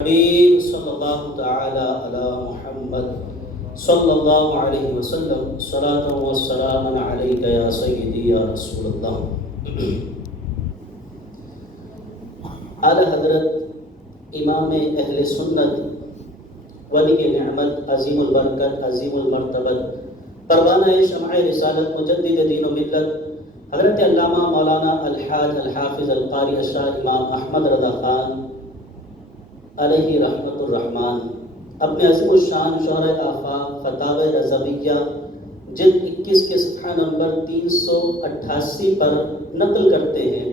حبیب صلی اللہ تعالی علی محمد صلی اللہ علیہ وسلم صلاۃ و سلام علیک یا سیدی یا رسول اللہ۔ اعلی حضرت امام اہل سنت ولی نعمت عظیم البرکت عظیم المرتبت پروانہ شمع رسالت مجدد دین و ملت حضرت علامہ مولانا الحاج الحافظ القاری الشاہ امام احمد رضا خان علیہ رحمت الرحمن اپنے عظیم الشان شرح آفاق فتاوی رضویہ جلد 21 کے صفحہ نمبر 388 پر نقل کرتے ہیں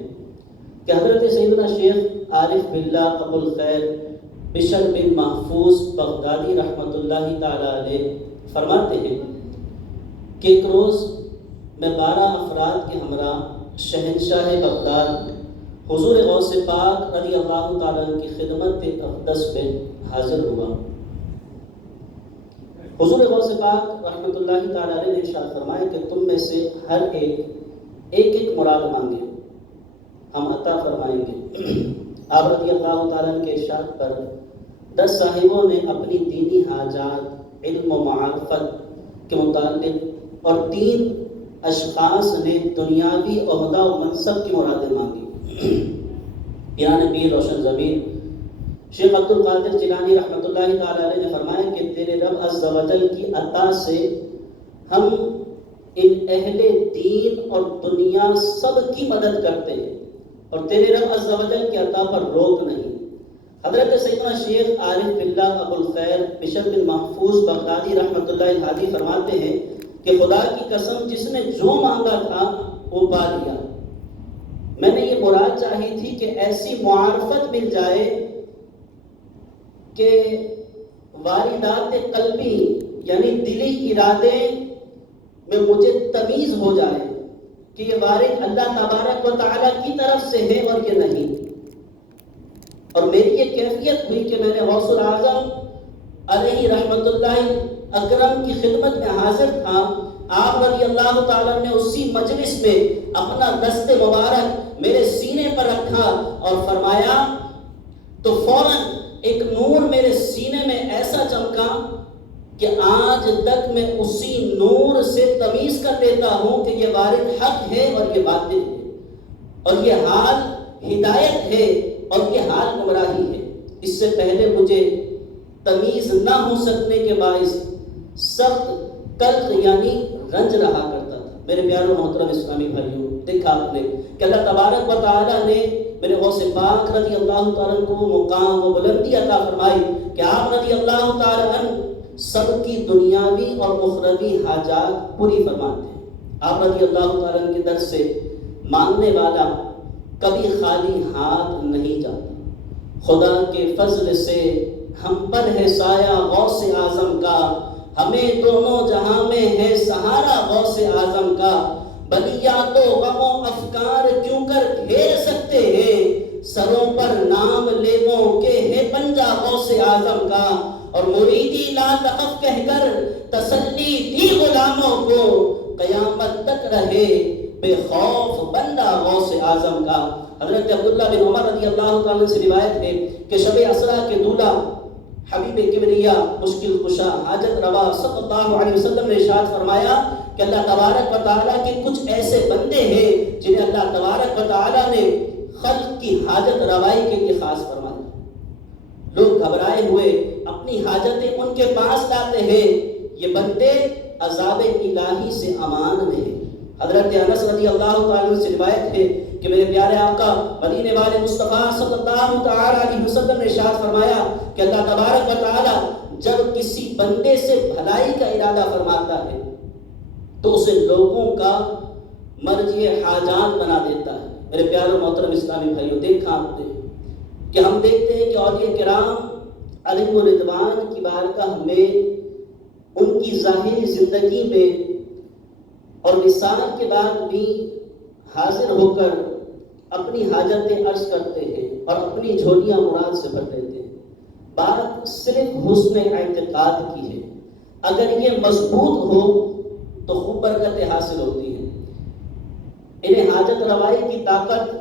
کہ حضرت سیدنا شیخ عارف باللہ ابو الخیر بشر بن محفوظ بغدادی رحمت اللہ تعالی علیہ فرماتے ہیں کہ ایک روز میں 12 افراد کے ہمراہ شہنشاہ بغداد حضور غوث پاک رضی اللہ تعالیٰ کی خدمت اقدس میں حاضر ہوا۔ حضور غوث پاک رحمۃ اللہ تعالیٰ نے ارشاد فرمایا کہ تم میں سے ہر ایک مراد مانگے، ہم عطا فرمائیں گے۔ آپ رضی اللہ تعالیٰ کے ارشاد پر 10 صاحبوں نے اپنی دینی حاجات علم و معرفت کے متعلق اور 3 اشخاص نے دنیاوی عہدہ و منصب کی مرادیں مانگی۔ پیران پیر روشن ضمیر شیخ عبد القادر جیلانی رحمۃ اللہ تعالی علیہ نے فرمایا کہ تیرے رب عز و جل کی عطا سے ہم ان اہل دین اور دنیا سب کی مدد کرتے ہیں اور تیرے رب عز و جل کی عطا پر روک نہیں۔ حضرت سیدنا شیخ عارف باللہ ابو الخیر بشر بن محفوظ بغدادی رحمۃ اللہ علیہ فرماتے ہیں کہ خدا کی قسم جس نے جو مانگا تھا وہ پا لیا۔ میں نے یہ مراد چاہی تھی کہ ایسی معرفت مل جائے کہ واردات قلبی یعنی دلی ارادے میں مجھے تمیز ہو جائے کہ یہ وارد اللہ تبارک و تعالیٰ کی طرف سے ہے اور یہ نہیں۔ اور میری یہ کیفیت ہوئی کہ میں نے غوث الاعظم علیہ رحمت اللہ اکرم کی خدمت میں حاضر تھا۔ آپ رضی اللہ تعالیٰ نے اسی مجلس میں اپنا دست مبارک میرے سینے پر رکھا اور فرمایا تو فوراً ایک نور میرے سینے میں ایسا چمکا کہ آج تک میں اسی نور سے تمیز کر لیتا ہوں کہ یہ وارد حق ہے اور یہ باطل ہے، اور یہ حال ہدایت ہے اور یہ حال گمراہی ہے۔ اس سے پہلے مجھے تمیز نہ ہو سکنے کے باعث سخت قلق یعنی رنج رہا کرتا تھا۔ میرے پیارے محترم اسلامی بھائیوں، دیکھا آپ نے کہ اللہ تبارک و تعالیٰ نے میرے غوث پاک رضی اللہ تعالیٰ کو مقام و بلندی عطا فرمائی کہ آپ رضی اللہ تعالیٰ سب کی دنیاوی اور اخروی حاجات پوری فرماتے ہیں۔ آپ رضی اللہ تعالیٰ کے در سے مانگنے والا کبھی خالی ہاتھ نہیں جاتا۔ خدا کے فضل سے ہم پر ہے سایہ غوث اعظم کا، ہمیں دونوں جہاں میں ہے سہارا غوث اعظم کا۔ بلیات و غم و افکار کیوں کر گھیر سکتے ہیں، سروں پر نام لیبوں کے ہے پنجہ غوث اعظم کا۔ اور مریدی لا تخف کہہ کر تسلی دی غلاموں کو، قیامت تک رہے بے خوف بندہ غوث اعظم کا۔ حضرت عبداللہ بن عمر رضی اللہ تعالیٰ سے روایت ہے کہ شب اسریٰ کے دولہ حبیب کبریا مشکل کشا حاجت روا صلی اللہ علیہ وسلم نے ارشاد فرمایا کہ اللہ تبارک و تعالیٰ کے کچھ ایسے بندے ہیں جنہیں اللہ تبارک و تعالیٰ نے خلق کی حاجت روائی کے لیے خاص فرمایا۔ لوگ گھبرائے ہوئے اپنی حاجتیں ان کے پاس لاتے ہیں، یہ بندے عذاب الہی سے امان میں ہیں۔ حضرت انس رضی اللہ تعالیٰ سے روایت ہے کہ میرے پیارے آقا مدینے والے مصطفیٰ صلی اللہ تعالیٰ علیہ وسلم نے ارشاد فرمایا کہ اللہ تبارک و تعالیٰ جب کسی بندے سے بھلائی کا ارادہ فرماتا ہے تو اسے لوگوں کا مرجع حاجات بنا دیتا ہے۔ میرے پیارے محترم اسلامی بھائیوں، دیکھا آپ نے کہ ہم دیکھتے ہیں کہ اولیاء کرام علیہ رضوان کی بارگاہ میں ان کی ظاہری زندگی میں اور وصال کے بعد بھی حاضر ہو کر اپنی حاجتیں عرض کرتے ہیں اور اپنی جھولیاں مراد سے بھر دیتے ہیں۔ بات صرف حسن اعتقاد کی ہے، اگر یہ مضبوط ہو تو خوب برکتیں حاصل ہوتی ہیں۔ انہیں حاجت روائی کی طاقت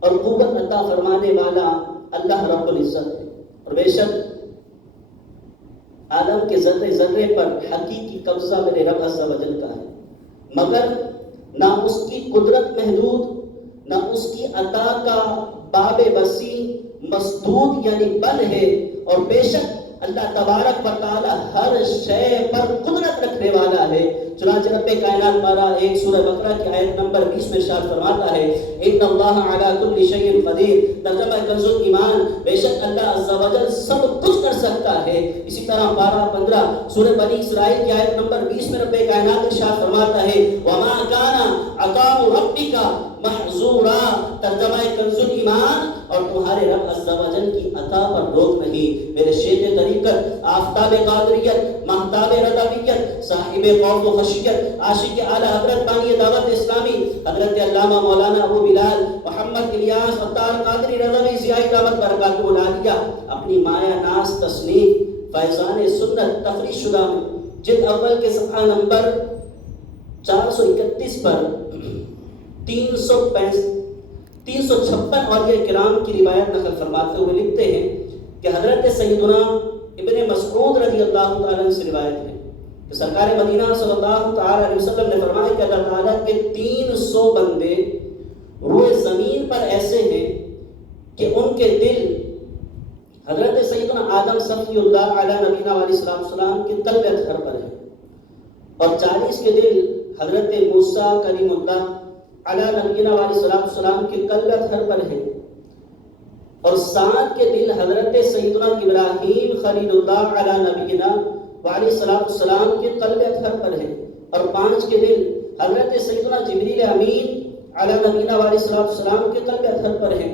اور قوت عطا فرمانے والا اللہ رب العزت ہے۔ اور بے شک عالم کے ذرے ذرے پر حقیقی قبضہ میرے رب عز و جل کا ہے، مگر نہ اس کی قدرت محدود، نہ اس کی عطا کا باب وسیع مسدود یعنی بند ہے، اور بے شک اللہ تبارک و تعالی ہر شے پر قدرت رکھنے والا ہے۔ چنانچہ رب کائنات پارہ 1 سورہ بقرہ کی آیت نمبر 20 میں ارشاد فرماتا ہے ان اللہ علی کل شیء قدیر، ترجمہ کنز ایمان، بے شک اللہ عز و جل سب کچھ کر سکتا ہے۔ اسی طرح پارہ 15 سورہ بنی اسرائیل کی آیت نمبر 20 میں رب کائنات ارشاد فرماتا ہے وما کان عطاء ربک محظورا، ترجمہ کنز ایمان، اور تمہارے رب عز و جل کی عطا پر روک نہیں۔ میرے شیخ طریقت، آفتاب قادریت، مہتاب رضویت، صاحب خوف و خشیت، عاشق اعلی حضرت بانی دعوت اسلامی حضرت علامہ مولانا ابو بلال محمد الیاس عطار قادری رضوی ضیائی دعوت برکاتہ العالیہ اپنی مایہ ناز تصنیف فیضان سنت تخریج شدہ میں جلد اول کے صفحہ نمبر 431 پر 356 اولیاء کرام کی روایت نقل فرماتے ہوئے لکھتے ہیں کہ حضرت سیدنا ابن مسعود رضی اللہ تعالیٰ عنہ سے روایت ہے کہ سرکار مدینہ صلی اللہ تعالیٰ علیہ وسلم نے فرمایا کہ اللہ تعالیٰ کے 300 بندے روئے زمین پر ایسے ہیں کہ ان کے دل حضرت سیدنا آدم صفی اللہ علیہ نبینا علیہ السلام کے قلب اطہر پر ہے، اور 40 کے دل حضرت موسیٰ کریم اللہ علیہ نبینا علیہ السلام کے قلب اطہر پر ہے، اور 7 کے دل حضرت سیدنا ابراہیم خلیل اللہ علیہ نبینا علیہ السلام کے قلب اطہر پر ہے، اور 5 کے دل حضرت سیدنا جبریل امین علیہ نبینا علیہ السلام کے قلب اطہر پر ہے،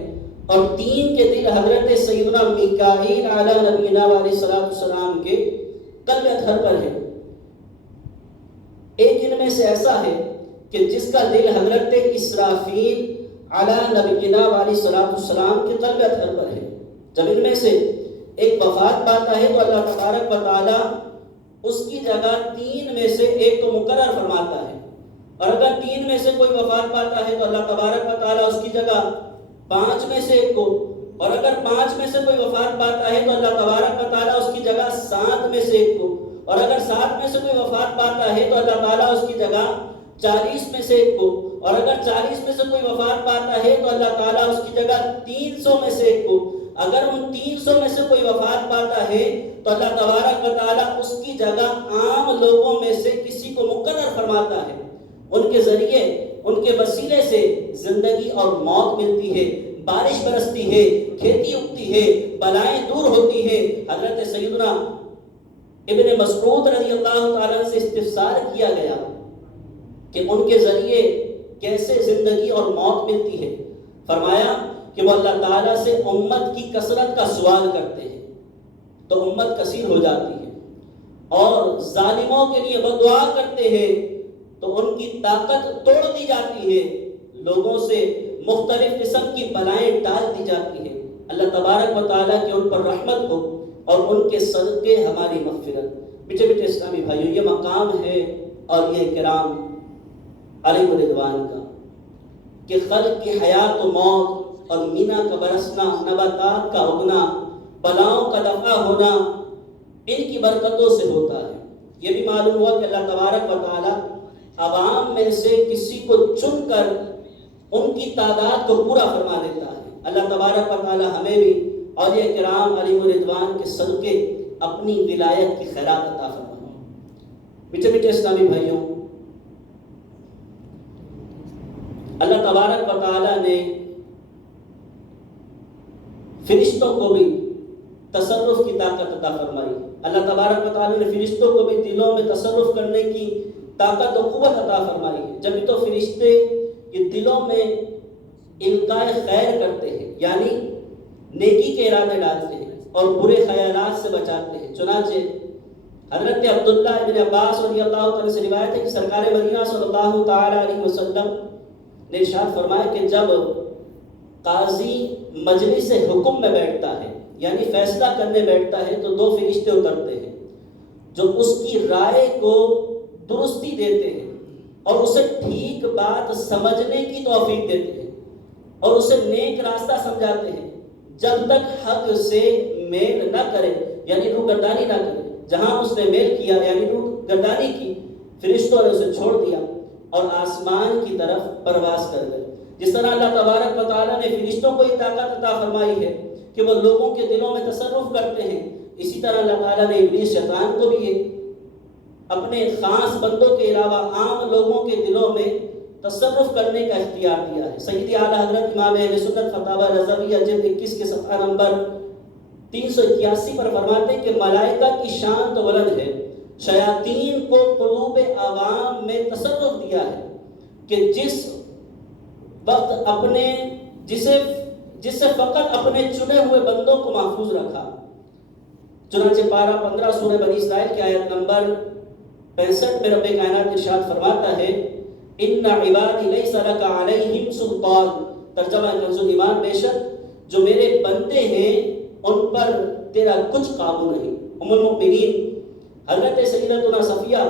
اور 3 کے دل حضرت سیدنا میکائیل علیہ نبینا علیہ السلام کے قلب اطہر پر ہے۔ ایک ان میں سے ایسا ہے کہ جس کا دل حضرت اسرافیل علیہ نبینا علیہ السلام کے قلب اطہر پر ہے۔ جب ان میں سے ایک وفات پاتا ہے تو اللہ تبارک و تعالی اس کی جگہ 3 میں سے ایک کو مقرر فرماتا ہے، اور اگر 3 میں سے کوئی وفات پاتا ہے تو اللہ تبارک و تعالی اس کی جگہ 5 میں سے ایک کو، اور اگر 5 میں سے کوئی وفات پاتا ہے تو اللہ تبارک و تعالی اس کی جگہ 7 میں سے ایک کو، اور اگر 7 میں سے کوئی وفات پاتا ہے تو اللہ تعالیٰ اس کی جگہ 40 میں سے ایک کو، اور اگر 40 میں سے کوئی وفات پاتا ہے تو اللہ تعالیٰ اس کی جگہ 300 میں سے ایک کو، اگر ان 300 میں سے کوئی وفات پاتا ہے تو اللہ تبارک و تعالیٰ اس کی جگہ عام لوگوں میں سے کسی کو مقرر فرماتا ہے، ان کے ذریعے ان کے وسیلے سے زندگی اور موت ملتی ہے، بارش برستی ہے، کھیتی اگتی ہے، بلائیں دور ہوتی ہے۔ حضرت سیدنا ابن مسعود رضی اللہ تعالیٰ سے استفسار کیا گیا کہ ان کے ذریعے کیسے زندگی اور موت ملتی ہے، فرمایا کہ وہ اللہ تعالیٰ سے امت کی کثرت کا سوال کرتے ہیں تو امت کثیر ہو جاتی ہے، اور ظالموں کے لیے وہ دعا کرتے ہیں تو ان کی طاقت توڑ دی جاتی ہے، لوگوں سے مختلف قسم کی بلائیں ٹال دی جاتی ہیں۔ اللہ تبارک و تعالیٰ کی ان پر رحمت ہو اور ان کے صدقے ہماری مغفرت۔ بیٹے بیٹے اسلامی بھائیوں، یہ مقام ہے اور یہ کرام علیہ رضوان کا کہ خلق کی حیات و موت اور مینا کا برسنا، نباتات کا اگنا، بلاؤں کا دفع ہونا ان کی برکتوں سے ہوتا ہے۔ یہ بھی معلوم ہوا کہ اللہ تبارک و تعالی عوام میں سے کسی کو چن کر ان کی تعداد کو پورا فرما دیتا ہے۔ اللہ تبارک و تعالی ہمیں بھی اولیاء کرام علیہ رضوان کے صدقے اپنی ولایت کی خیرات عطا فرمائے۔ بیٹے بیٹے اسلامی بھائیوں، اللہ تبارک و تعالی نے فرشتوں کو بھی تصرف کی طاقت عطا فرمائی۔ اللہ تبارک و تعالی نے فرشتوں کو بھی دلوں میں تصرف کرنے کی طاقت و قوت عطا فرمائی ہے۔ جبھی تو فرشتے یہ دلوں میں القاء خیر کرتے ہیں، یعنی نیکی کے ارادے ڈالتے ہیں اور برے خیالات سے بچاتے ہیں۔ چنانچہ حضرت عبداللہ ابن عباس رضی اللہ عنہ سے روایت ہے کہ سرکار مدینہ صلی اللہ تعالی علیہ وسلم نے ارشاد فرمایا کہ جب قاضی مجلس حکم میں بیٹھتا ہے، یعنی فیصلہ کرنے بیٹھتا ہے، تو 2 فرشتے اترتے ہیں جو اس کی رائے کو درستی دیتے ہیں اور اسے ٹھیک بات سمجھنے کی توفیق دیتے ہیں اور اسے نیک راستہ سمجھاتے ہیں جب تک حق سے میل نہ کرے یعنی روح گردانی نہ کرے، جہاں اس نے میل کیا یعنی روح گردانی کی، فرشتوں نے اسے چھوڑ دیا اور آسمان کی طرف پرواز کر گئے۔ جس طرح اللہ تبارک و تعالیٰ نے فرشتوں کو یہ طاقت عطا فرمائی ہے کہ وہ لوگوں کے دلوں میں تصرف کرتے ہیں، اسی طرح اللہ تعالیٰ نے ابلیس شیطان کو بھی یہ اپنے خاص بندوں کے علاوہ عام لوگوں کے دلوں میں تصرف کرنے کا اختیار دیا ہے۔ سید اعلیٰ حضرت امام اہل سنت فتاوی رضویہ جلد 21 کے صفحہ نمبر 381 پر فرماتے ہیں کہ ملائکہ کی شان تو بلند ہے، شیاطین کو قلوب عوام میں تصرف دیا ہے کہ جس وقت جس سے فقط اپنے چنے ہوئے بندوں کو محفوظ رکھا۔ چنانچہ پارہ 15 سورہ بنی اسرائیل کی آیت نمبر 65 میں رب کائنات ارشاد فرماتا ہے ان عبادی لیس لک علیہم سلطان، ترجمہ کنز ایمان، بے شک جو میرے بندے ہیں ان پر تیرا کچھ قابو نہیں۔ ام المؤمنین حضرت سیدتنا صفیہ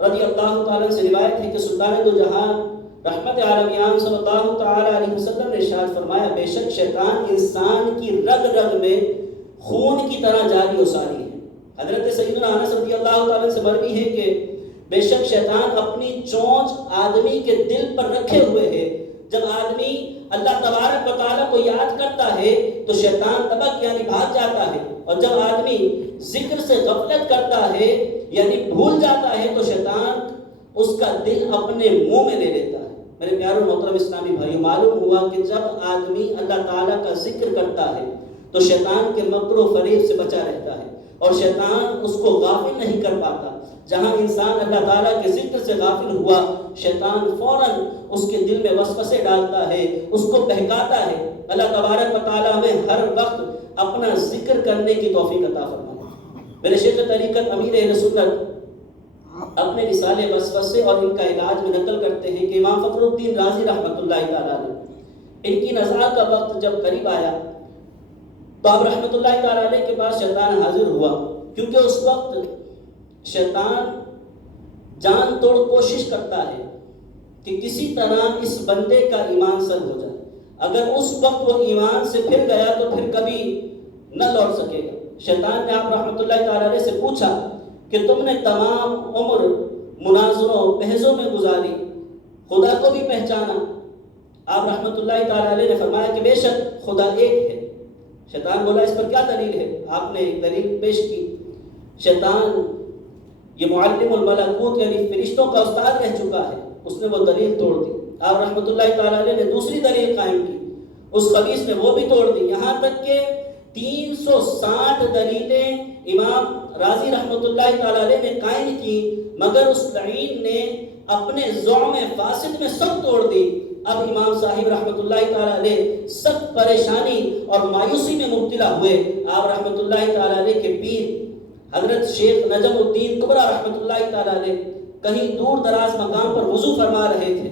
رضی اللہ تعالیٰ سے روایت ہے کہ سلطان دو جہان رحمت عالمیان صلی اللہ تعالیٰ علیہ وسلم نے ارشاد فرمایا بے شک شیطان انسان کی رگ رگ میں خون کی طرح جاری و ساری ہے۔ حضرت سیدنا انس رضی اللہ تعالیٰ سے مروی ہے کہ بے شک شیطان اپنی چونچ آدمی کے دل پر رکھے ہوئے ہے، جب آدمی اللہ تبارک و تعالیٰ کو یاد کرتا ہے تو شیطان تبک یعنی بھاگ جاتا ہے، اور جب آدمی ذکر سے غفلت کرتا ہے یعنی بھول جاتا ہے تو شیطان اس کا دل اپنے منہ میں لے لیتا ہے۔ میرے پیاروں محترم اسلامی بھائیو، معلوم ہوا کہ جب آدمی اللہ تعالیٰ کا ذکر کرتا ہے تو شیطان کے مکر و فریب سے بچا رہتا ہے اور شیطان اس کو غافل نہیں کر پاتا۔ جہاں انسان اللہ تعالیٰ کے ذکر سے غافل ہوا، شیطان فوراً اس کے دل میں وسوسے ڈالتا ہے، اس کو بہکاتا ہے۔ اللہ تبارک و تعالیٰ ہمیں ہر وقت اپنا ذکر کرنے کی توفیق عطا فرمائے۔ میرے شیخ طریقت امیر اہل سنت اپنے رسالے وسوسے اور ان کا علاج میں نقل کرتے ہیں کہ امام فخر الدین رازی رحمۃ اللہ تعالیٰ نے ان کی نزاع کا وقت جب قریب آیا تو آپ رحمۃ اللہ تعالیٰ علیہ کے پاس شیطان حاضر ہوا، کیونکہ اس وقت شیطان جان توڑ کوشش کرتا ہے کہ کسی طرح اس بندے کا ایمان سر ہو جائے، اگر اس وقت وہ ایمان سے پھر گیا تو پھر کبھی نہ لوٹ سکے گا۔ شیطان نے آپ رحمۃ اللہ تعالیٰ علیہ سے پوچھا کہ تم نے تمام عمر مناظروں بحثوں میں گزاری، خدا کو بھی پہچانا؟ آپ رحمۃ اللہ تعالیٰ علیہ نے فرمایا کہ بے شک خدا ایک ہے۔ شیطان بولا اس پر کیا دلیل ہے؟ آپ نے ایک دلیل پیش کی۔ شیطان یہ معلم الملکوت یعنی فرشتوں کا استاد رہ چکا ہے، اس نے وہ دلیل توڑ دی۔ آپ رحمۃ اللہ تعالیٰ علیہ نے دوسری دلیل قائم کی، اس خبیث نے وہ بھی توڑ دی، یہاں تک کہ 360 دلیلیں امام رازی رحمۃ اللہ تعالیٰ علیہ نے قائم کی، مگر اس لعین نے اپنے زعم فاسد میں سب توڑ دی۔ اب امام صاحب رحمۃ اللہ تعالیٰ علیہ سخت پریشانی اور مایوسی میں مبتلا ہوئے۔ آپ رحمۃ اللہ تعالیٰ علیہ کے پیر حضرت شیخ نجم الدین کبریٰ رحمۃ اللہ تعالیٰ علیہ کہیں دور دراز مقام پر وضو فرما رہے تھے،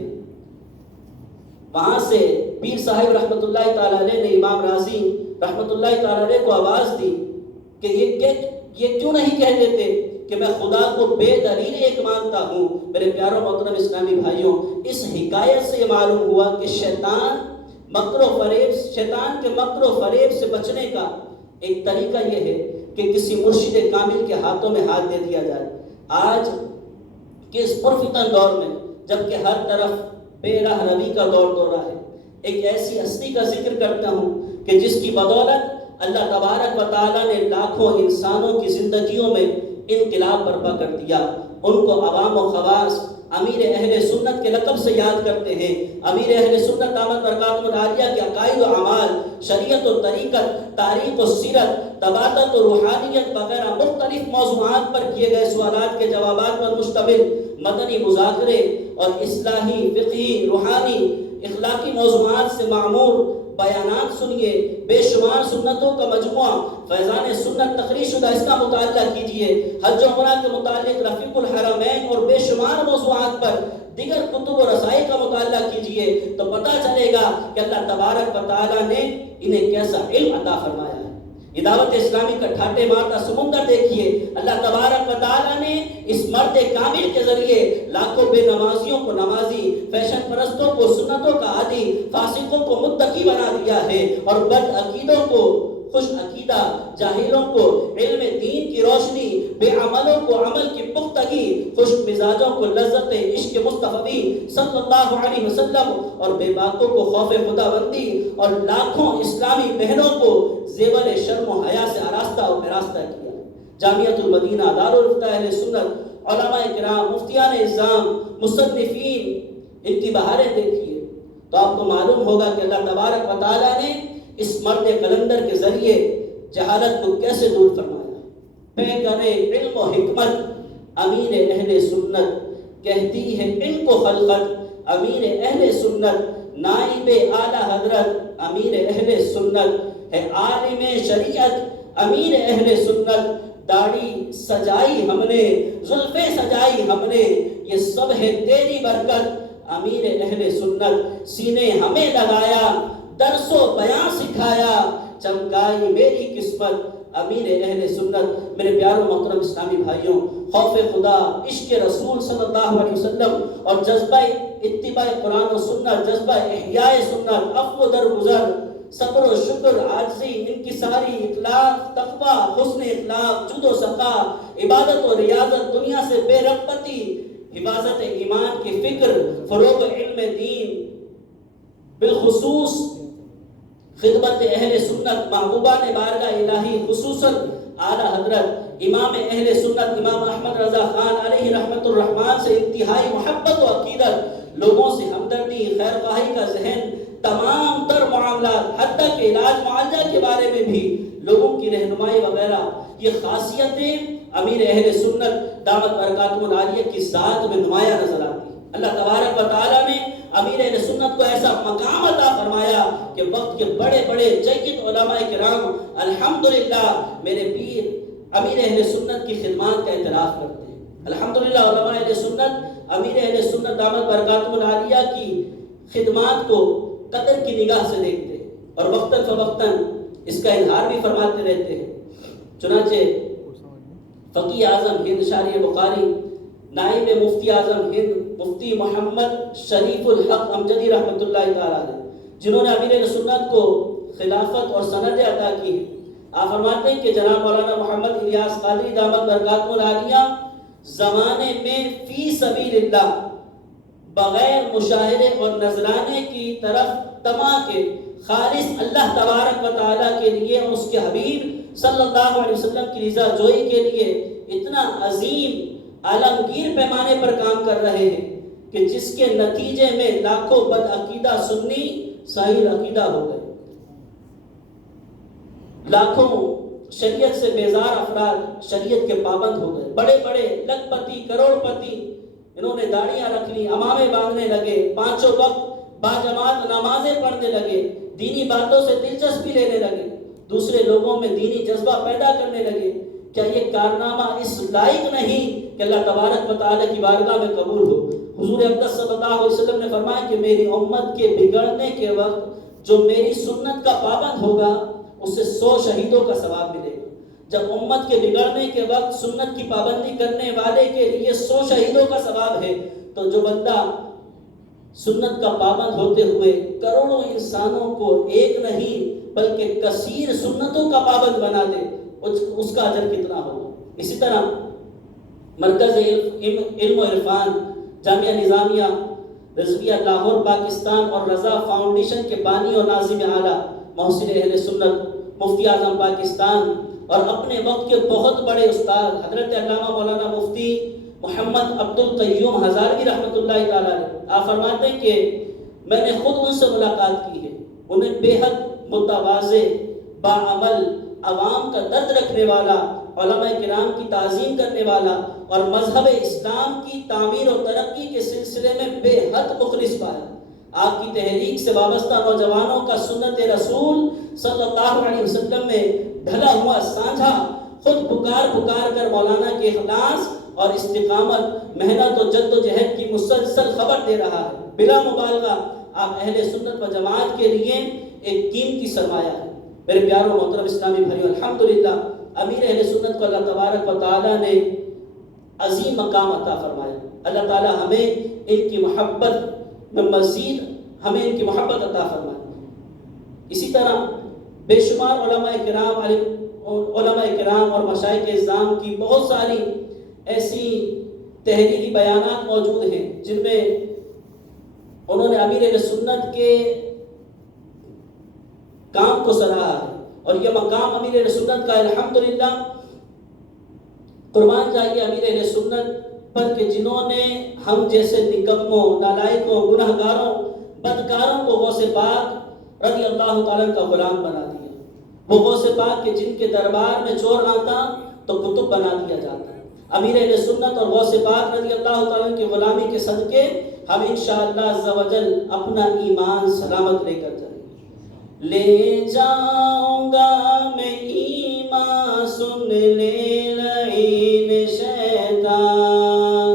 وہاں سے پیر صاحب رحمۃ اللہ تعالیٰ علیہ نے امام رازی رحمۃ اللہ تعالیٰ علیہ کو آواز دی کہ یہ کیوں نہیں کہہ دیتے کہ میں خدا کو بے دلیل ایک مانتا ہوں۔ میرے پیاروں محترم اسلامی بھائیوں، اس حکایت سے یہ معلوم ہوا کہ شیطان کے مکر و فریب سے بچنے کا ایک طریقہ یہ ہے کہ کسی مرشد کامل کے ہاتھوں میں ہاتھ دے دیا جائے۔ آج کے اس پرفتن دور میں جبکہ ہر طرف بے راہ روی کا دور دورہ ہے، ایک ایسی ہستی کا ذکر کرتا ہوں کہ جس کی بدولت اللہ تبارک و تعالیٰ نے لاکھوں انسانوں کی زندگیوں میں انقلاب برپا کر دیا۔ ان کو عوام و خواص امیر اہل سنت کے لقب سے یاد کرتے ہیں۔ امیر اہل سنت دامت برکاتہم العالیہ کے عقائد و اعمال، شریعت و طریقت، تاریخ و سیرت، تبادلۃ و روحانیت وغیرہ مختلف موضوعات پر کیے گئے سوالات کے جوابات پر مشتمل مدنی مذاکرے اور اصلاحی، فقہی، روحانی، اخلاقی موضوعات سے معمور بیانات سنیے۔ بے شمار سنتوں کا مجموعہ فیضان سنت تقریر شدہ، اس کا مطالعہ کیجئے۔ حج و عمرہ کے متعلق رفیق الحرمین اور بے شمار موضوعات پر دیگر کتب و رسائل کا مطالعہ کیجئے تو پتہ چلے گا کہ اللہ تبارک و تعالیٰ نے انہیں کیسا علم عطا فرمایا ہے۔ یہ دعوت اسلامی کا ٹھاٹے مارتا سمندر دیکھیے، اللہ تبارک و تعالیٰ نے اس مرد کامل کے ذریعے لاکھوں بے نمازیوں کو نمازی، فیشن پرستوں کو سنتوں کا عادی، فاسقوں کو متقی بنا دیا ہے اور بد عقیدوں کو خوش عقیدہ، جاہلوں کو علم دین کی روشنی، بے عملوں کو عمل کی پختگی، خوش مزاجوں کو لذت عشق مصطفی صلی اللہ علیہ وسلم، اور بے باکوں کو خوف خدا بندی، اور لاکھوں اسلامی بہنوں کو زیور شرم و حیا سے آراستہ و پیراستہ کیا۔ جامعۃ المدینہ دارالفتہ اہل سنت، علماء کرام، مفتیان اعظام، مصنفین، ان کی بہاریں دیکھیے تو آپ کو معلوم ہوگا کہ اللہ تبارک و تعالیٰ نے اس مرد قلندر کے ذریعے جہالت کو کیسے دور فرمایا۔ پیکر علم و حکمت امیر اہل سنت، کہتی ہے ان کو خلقت امیر اہل سنت، نائب اعلیٰ حضرت امیر اہل سنت ہے، عالم شریعت امیر اہل سنت، داڑھی سجائی ہم نے، زلفیں سجائی ہم نے، یہ سب ہے تیری برکت امیر اہل سنت، سینے ہمیں لگایا، درس و بیان سکھایا، چمکائی میری قسمت امیر اہل سنت۔ میرے پیاروں محترم اسلامی بھائیوں، خوف خدا، عشق رسول صلی اللہ علیہ وسلم اور جذبہ اتباع قرآن و سنت، جذبہ احیاء سنت، عفو و درگزر، صبر و شکر، عاجزی، انکساری، اخلاق، تقوی، حسن اخلاق، جود و سخا، عبادت و ریاضت، دنیا سے بے رغبتی، حفاظت ایمان کی فکر، فروغ علم دین، بالخصوص خدمت اہل سنت، محبوبان بارگاہ الہی، خصوصاً اعلیٰ حضرت امام اہل سنت امام احمد رضا خان علیہ رحمت الرحمن سے انتہائی محبت و عقیدت، لوگوں سے ہمدردی، خیر خواہی کا ذہن، تمام تر معاملات، حتیٰ کہ علاج معالجہ کے بارے میں بھی لوگوں کی رہنمائی وغیرہ، یہ خاصیتیں امیر اہل سنت دامت برکاتہم العالیہ کی ذات میں نمایاں نظر آتی ہے۔ اللہ تبارک و تعالیٰ نے امیر اہل سنت کو ایسا مقام عطا فرمایا کہ وقت کے بڑے بڑے جید علماء کرام الحمدللہ میرے پیر امیر اہل سنت کی خدمات کا اعتراف کرتے ہیں۔ الحمدللہ علماء اہل سنت امیر اہل سنت دامت برکاتہم العالیہ کی خدمات کو قدر کی نگاہ سے دیکھتے ہیں اور وقتاً فوقتاً اس کا اظہار بھی فرماتے رہتے ہیں۔ چنانچہ فقیہ اعظم ہند شارح بخاری، نائب مفتی اعظم ہند مفتی محمد شریف الحق امجدی رحمۃ اللہ تعالیٰ علیہ، جنہوں نے امیر اہل سنت کو خلافت اور سندیں عطا کی ہیں، آپ فرماتے ہیں کہ جناب مولانا محمد الیاس قادری دامت برکاتہم العالیہ زمانے میں فی سبیل اللہ بغیر مشاہدے اور نذرانے کی طرف تما کے خالص اللہ تبارک و تعالیٰ کے لیے اور اس کے حبیب صلی اللہ علیہ وسلم کی رضا جوئی کے لیے اتنا عظیم عالمگیر پیمانے پر کام کر رہے ہیں کہ جس کے نتیجے میں لاکھوں بدعقیدہ سنی صحیح عقیدہ ہو گئے، لاکھوں شریعت سے بیزار افراد شریعت کے پابند ہو گئے، بڑے بڑے لکھ پتی کروڑ پتی انہوں نے داڑیاں رکھ لی، امامے باندھنے لگے، پانچوں وقت باجماعت نمازیں پڑھنے لگے، دینی باتوں سے دلچسپی لینے لگے، دوسرے لوگوں میں دینی جذبہ پیدا کرنے لگے۔ کیا یہ کارنامہ اس لائق نہیں کہ اللہ تبارک و تعالیٰ کی بارگاہ میں قبول ہو؟ حضور اقدس صلی اللہ علیہ وسلم نے فرمایا کہ میری امت کے بگڑنے کے وقت جو میری سنت کا پابند ہوگا اسے 100 شہیدوں کا ثواب ملے گا۔ جب امت کے بگڑنے کے وقت سنت کی پابندی کرنے والے کے لیے 100 شہیدوں کا ثواب ہے، تو جو بندہ سنت کا پابند ہوتے ہوئے کروڑوں انسانوں کو ایک نہیں بلکہ کثیر سنتوں کا پابند بنا دے اس کا اجر کتنا ہوگا۔ اسی طرح مرکز علم و عرفان جامعہ نظامیہ رضویہ لاہور پاکستان اور رضا فاؤنڈیشن کے بانی اور ناظم اعلیٰ محسن اہل سنت مفتی اعظم پاکستان اور اپنے وقت کے بہت بڑے استاد حضرت علامہ مولانا مفتی محمد عبد القیوم ہزاروی رحمۃ اللہ تعالیٰ علیہ، آپ فرماتے ہیں کہ میں نے خود ان سے ملاقات کی ہے، انہیں بے حد متواضع، باعمل، عوام کا درد رکھنے والا، علماء کرام کی تعظیم کرنے والا اور مذہب اسلام کی تعمیر و ترقی کے سلسلے میں بے حد مخلص پایا۔ آپ کی تحریک سے وابستہ نوجوانوں کا سنت رسول صلی اللہ علیہ وسلم میں ڈھلا ہوا سانجھا خود پکار کر مولانا کے اخلاص اور استقامت، محنت و جد و جہد کی مسلسل خبر دے رہا ہے۔ بلا مبالغہ آپ اہل سنت و جماعت کے لیے ایک قیمتی سرمایہ ہے۔ میرے پیاروں محترم اسلامی بھائیوں، الحمدللہ امیر اہل سنت کو اللہ تبارک و تعالیٰ نے عظیم مقام عطا فرمایا۔ اللہ تعالیٰ ہمیں ان کی محبت میں مزید ہمیں ان کی محبت عطا فرمائے۔ اسی طرح بے شمار علماء کرام اور مشائخ اعظام کی بہت ساری ایسی تحریری بیانات موجود ہیں جن میں انہوں نے امیر اہل سنت کے کام کو سراہا ہے، اور یہ مقام امیر اہل سنت کا الحمدللہ قربان جائیے امیر اہل سنت پر کہ جنہوں نے ہم جیسے نکموں، نالائقوں، گناہگاروں، بدکاروں کو غوث پاک رضی اللہ تعالیٰ کا غلام بنا دیا۔ وہ غوث پاک کہ جن کے دربار میں چور آتا تو کتب بنا دیا جاتا۔ امیر اہل سنت اور غوث پاک رضی اللہ تعالیٰ کی غلامی کے صدقے ہم انشاءاللہ عز و جل اپنا ایمان سلامت لے کر چلیں گے۔ لے جاؤں گا میں ایمان سن لے لعین شیطان،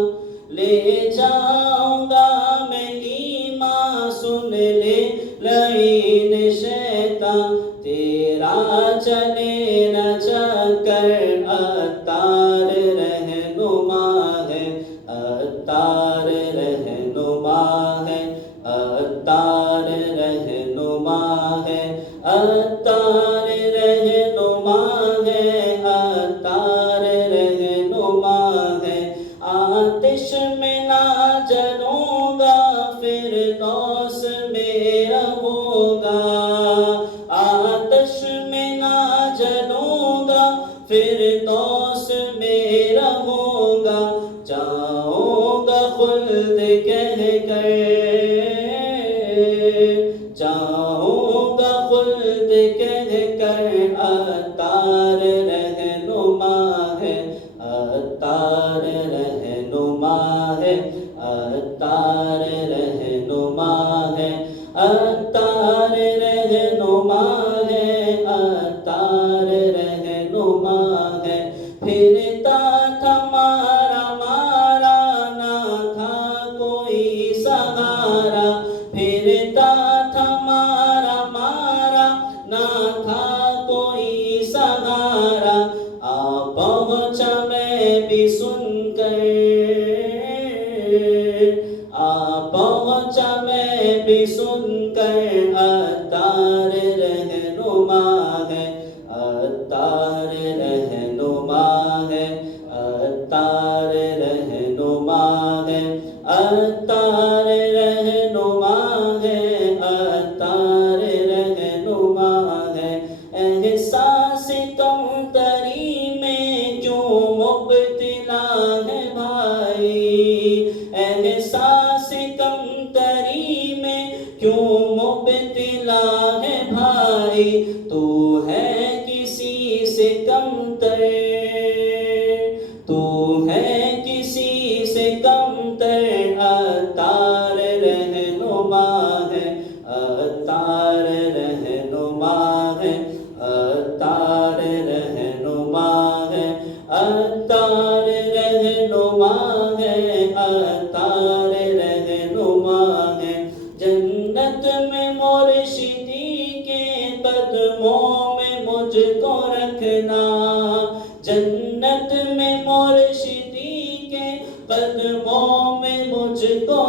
لے جاؤں گا میں ایمان سن لے لعین شیطان، تیرا چلے نہ چکر عطار رہنما ہے، عطار رہنما ہے، عطار رہنما ہے، عطار رہنما ہے، عطار رہنما ہے۔ آتش میں نہ جلوں گا فردوس میں رہوں گا، آتش میں نہ جلوں گا فردوس میں رہوں گا، جاؤں گا خلد کہہ کر، جاؤں گا خلد کہہ کر، عطار رہنما ہے، عطار رہنما ہے، عطار رہنما ہے، عطار رہنما ہے، عطار رہنما ہے۔ پھرتا تھا مارا مارا نہ تھا کوئی سہارا، پھرتا تھا مارا مارا نہ تھا کوئی سہارا، آ پہنچا میں بھی سن کر، آ پہنچا میں بھی سن کر، عطار رہنما ہے، عطار رہنما ہے، عطار رہنما ہے، عطار رہنما ہے، عطار رہنما ہے۔ احساس کمتری میں کیوں مبتلا ہے بھائی، احساس کمتری میں کیوں مبتلا ہے بھائی، تو ہے کسی سے کمتر، تو ہے کسی سے کمتر، عطار رہنما ہے، عطار رہنما ہے، عطار رہنما ہے، عطار رہنما ہے، عطار رہنما ہے۔ جنت میں مرشدی کے قدموں میں مجھ کو رکھنا، جنت میں مرشدی کے قدموں میں مجھ کو